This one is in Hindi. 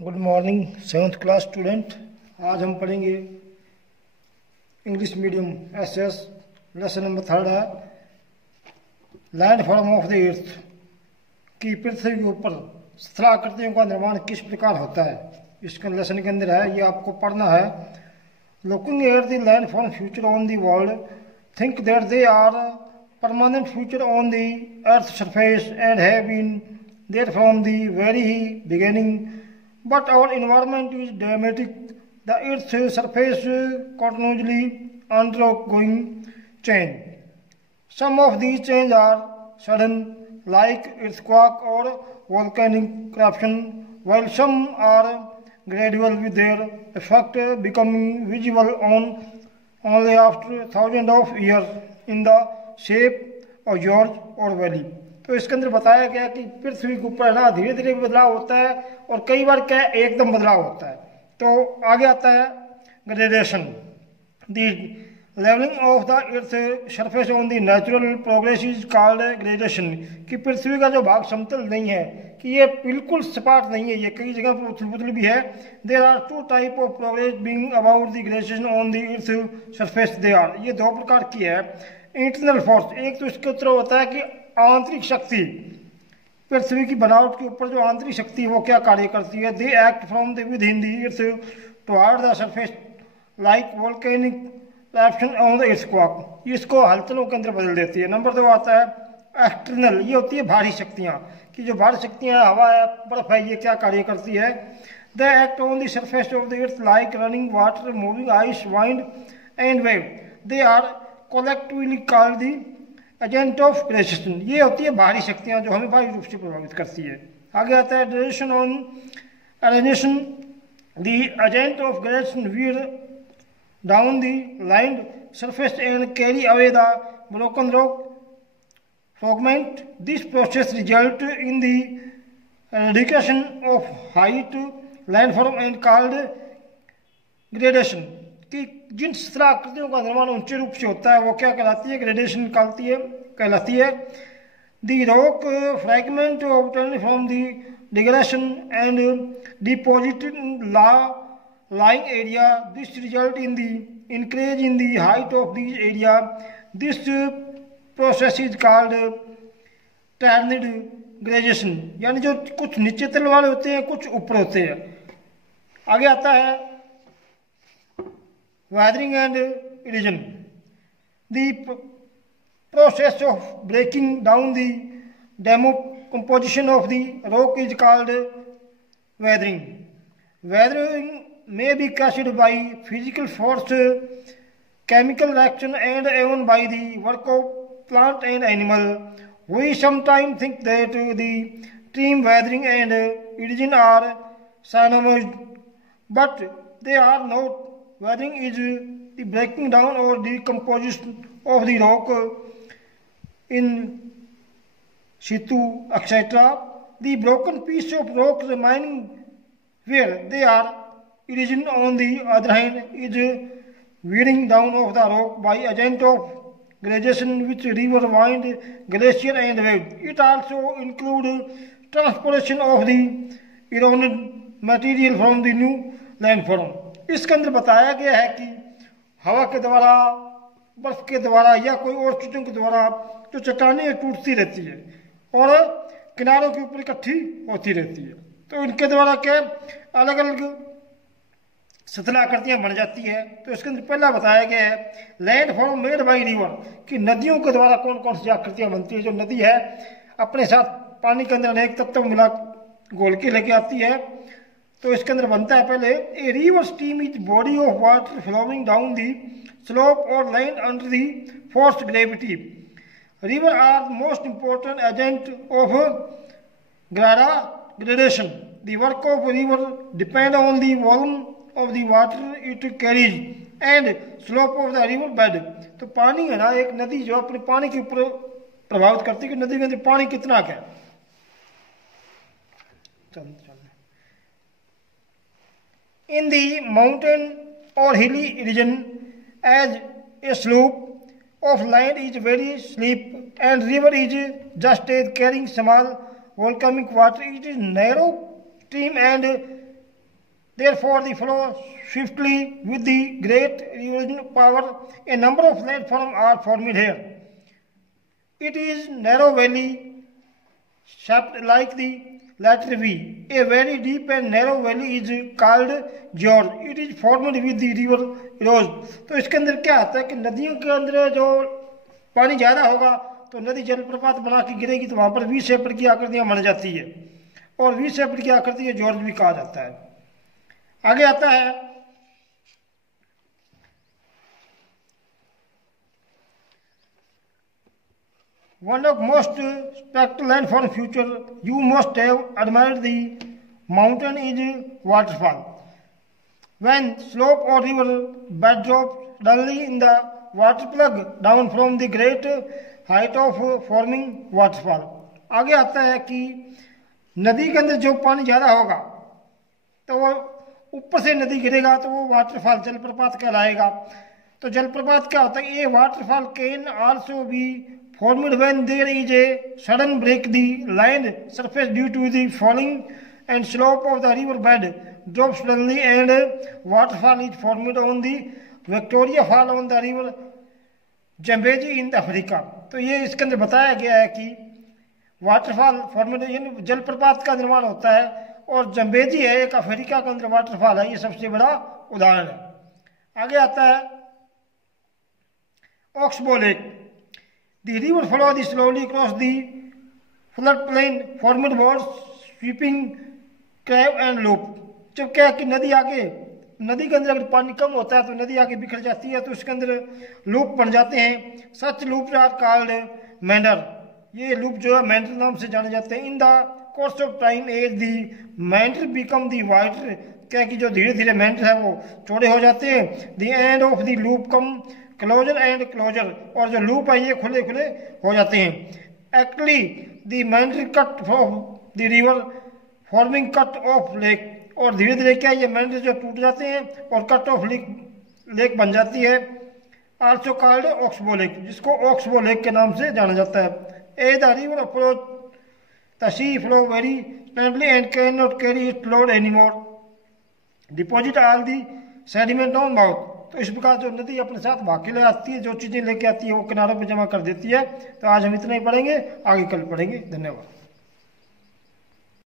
Good morning 7th class student. आज हम पढ़ेंगे English medium SS lesson number 3 है लैंड फॉर्म ऑफ द अर्थ कि पृथ्वी के ऊपर स्थलाकृतियों का निर्माण किस प्रकार होता है। इसका लेसन के अंदर है, ये आपको पढ़ना है। Looking at the land form future on the world think that they are permanent future on the earth surface and have been there from the very beginning, but our environment is dramatic. The Earth's surface continuously undergoing change. Some of these changes are sudden, like earthquake or volcanic eruption, while some are gradual, with their effect becoming visible only after thousands of years in the shape of George or Valley. तो इसके अंदर बताया गया कि पृथ्वी के ऊपर ना धीरे धीरे बदलाव होता है और कई बार क्या एकदम बदलाव होता है। तो आगे आता है gradation, the levelling of the earth surface on the natural progress is called gradation. कि पृथ्वी का जो भाग समतल नहीं है, कि ये बिल्कुल सपाट नहीं है, ये कई जगह पर उथल पुथल भी है। There are two type of progress being about the gradation on the earth surface. They are, ये दो प्रकार की है। इंटरनल फोर्स, एक तो इसके उत्तर होता है कि आंतरिक शक्ति, पृथ्वी की बनावट के ऊपर जो आंतरिक शक्ति है वो क्या कार्य करती है। They act from the with in the earth toward the surface like volcanic eruption on the earthquake, इसको हलचलों के अंदर बदल देती है। नंबर 2 आता है एक्सटर्नल, ये होती है भारी शक्तियाँ, कि जो भारी शक्तियाँ हवा है, बर्फ है, ये क्या कार्य करती है। The act on the surface of the earth like running water, moving ice, wind and wave. They are collectively called the agent of gradation. ये होती है भारी शक्तियाँ जो हमें भारी रूप से प्रभावित करती है। आगे आता है gradation on alienation, the agent of gradation wear down the land surface and carry away the broken rock fragment. This process result in the reduction of height landform and called gradation. कि जिन स्थलाकृतियों का निर्माण ऊंचे रूप से होता है वो क्या कहलाती है, ग्रेडेशन कहलाती है। The rock fragment obtained from the digression and deposit in lying area, this result in the increase in the height of this area. This process is called ternid gradation, यानी जो कुछ नीचे तल वाले होते हैं, कुछ ऊपर होते हैं। आगे आता है weathering and erosion, the process of breaking down the decomposition of the rock is called weathering. Weathering may be caused by physical force, chemical reaction, and even by the work of plant and animal. We sometimes think that the term weathering and erosion are synonymous, but they are not. Weathering is the breaking down or decomposition of the rock in situ, etc. The broken piece of rock remaining where they are. Erosion, on the other hand, is wearing down of the rock by agent of gradation, which river, wind, glacier, and wave. It also includes transportation of the eroded material from the new landform. इसके अंदर बताया गया है कि हवा के द्वारा, बर्फ के द्वारा या कोई और चीज़ों के द्वारा जो चट्टानें टूटती रहती है और किनारों के ऊपर इकट्ठी होती रहती है, तो इनके द्वारा क्या अलग अलग स्थलाकृतियाँ बन जाती है। तो इसके अंदर पहला बताया गया है land form made by river, कि नदियों के द्वारा कौन कौन सी आकृतियाँ बनती है। जो नदी है अपने साथ पानी के अंदर अनेक तत्व मिला घोल के लेके आती है। तो इसके अंदर बनता है पहले a river stream is body of water flowing down the slope और land under the force gravity. River are most important agent of gradation. The work of river depend on the volume of the water it carries and slope of the river bed। तो पानी है ना, एक नदी जो अपने पानी के ऊपर प्रभावित करती है कि नदी के अंदर पानी कितना है। इन दी माउंटेन और hilly region as a slope of land is very steep and river is just as carrying small volcanic water, it is narrow stream and Therefore, the flow swiftly with the great erosion power. A number of landforms are formed here. It is narrow valley shaped like the letter V. A very deep and narrow valley is called gorge. It is formed with the river erosion. तो इसके अंदर क्या आता है कि नदियों के अंदर जो पानी ज़्यादा होगा तो नदी जलप्रपात बना के गिरेगी तो वहाँ पर वी शेप की आकृतियाँ बन जाती है और वी शेप की आकृति है जॉर्ज भी कहा जाता है। आगे आता है one of most spectacular landform future you must have admired the mountain is waterfall. When slope or river bed drops suddenly in the water plug down from the great height of forming waterfall. आगे आता है कि नदी के अंदर जो पानी ज़्यादा होगा तो वो ऊपर से नदी गिरेगा तो वो वाटरफॉल जलप्रपात कहलाएगा। तो जलप्रपात क्या होता है? ये waterfall can also be formed when there is a sudden break the land surface due to the falling and slope of the river bed drops suddenly and waterfall is formed on the Victoria Fall on the river Zambezi in Africa. तो ये इसके अंदर बताया गया है कि वाटरफॉल फॉर्मेड जलप्रपात का निर्माण होता है और जम्बेजी है एक अफ्रीका के अंदर वाटरफॉल है, ये सबसे बड़ा उदाहरण है। आगे आता है oxbow lake. The river flows slowly across the floodplain formed boards sweeping crab and loop. जब क्या कि नदी के अंदर अगर पानी कम होता है तो नदी आगे बिखर जाती है तो उसके अंदर लूप बन जाते हैं। सच लूप आर कॉल्ड मेंडर। ये लूप जो है मेंडर नाम से जाने जाते हैं। In the course of time as the meander become the wider, क्या कि जो धीरे धीरे मेंडर है वो चौड़े हो जाते हैं। The end of the loop come closer and closer, और जो लूप है ये खुले खुले हो जाते हैं। Actually the meander cut off the river forming cut off lake, और धीरे धीरे क्या ये मेंडर जो टूट जाते हैं और कट ऑफ लेक बन जाती है। आल्सो कॉल्ड ऑक्सबो लेक, जिसको ऑक्सबो लेक के नाम से जाना जाता है। A the river approach the sea flow very स्लैंडली and can not carry it load any more, deposit all the sediment on mouth. तो इस प्रकार जो नदी अपने साथ भाग के ले आती है, जो चीज़ें लेके आती है वो किनारों पे जमा कर देती है। तो आज हम इतना ही पढ़ेंगे, आगे कल पढ़ेंगे। धन्यवाद।